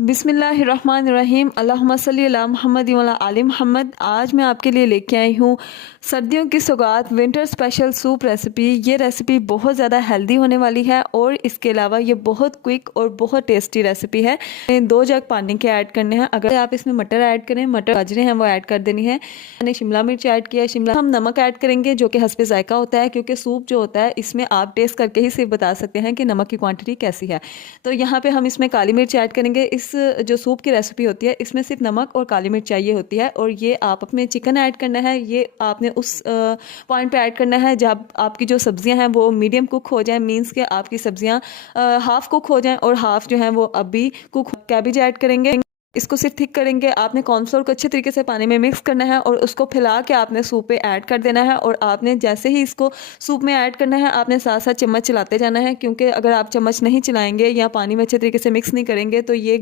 बिस्मिल्लाहिर्रहमानिर्रहीम अल्लाहुम्मा सल्ली अला मुहम्मद व अला आलि मुहम्मद। आज मैं आपके लिए लेके आई हूँ सर्दियों की सौगात विंटर स्पेशल सूप रेसिपी। ये रेसिपी बहुत ज़्यादा हेल्दी होने वाली है और इसके अलावा ये बहुत क्विक और बहुत टेस्टी रेसिपी है। 2 जग पानी के ऐड करने हैं। अगर आप इसमें मटर ऐड करें, मटर गाजरें हैं वो ऐड कर देनी है। मैंने शिमला मिर्च ऐड किया है। शिमला हम नमक ऐड करेंगे जो कि हस्बे जायका होता है, क्योंकि सूप जो होता है इसमें आप टेस्ट करके ही सिर्फ बता सकते हैं कि नमक की क्वांटिटी कैसी है। तो यहाँ पे हम इसमें काली मिर्च ऐड करेंगे। इस जो सूप की रेसिपी होती है इसमें सिर्फ नमक और काली मिर्च चाहिए होती है, और ये आप अपने चिकन ऐड करना है। ये आपने उस पॉइंट पे ऐड करना है जब आपकी जो सब्जियां हैं वो मीडियम कुक हो जाए, मींस के आपकी सब्जियां हाफ कुक हो जाएं और हाफ जो है वो अभी कुक। कैबेज ऐड करेंगे, इसको सिर्फ थिक करेंगे। आपने कॉर्नफ्लोर को अच्छे तरीके से पानी में मिक्स करना है और उसको फैला के आपने सूप पे ऐड कर देना है। और आपने जैसे ही इसको सूप में ऐड करना है आपने साथ साथ चम्मच चलाते जाना है, क्योंकि अगर आप चम्मच नहीं चलाएंगे या पानी में अच्छे तरीके से मिक्स नहीं करेंगे तो ये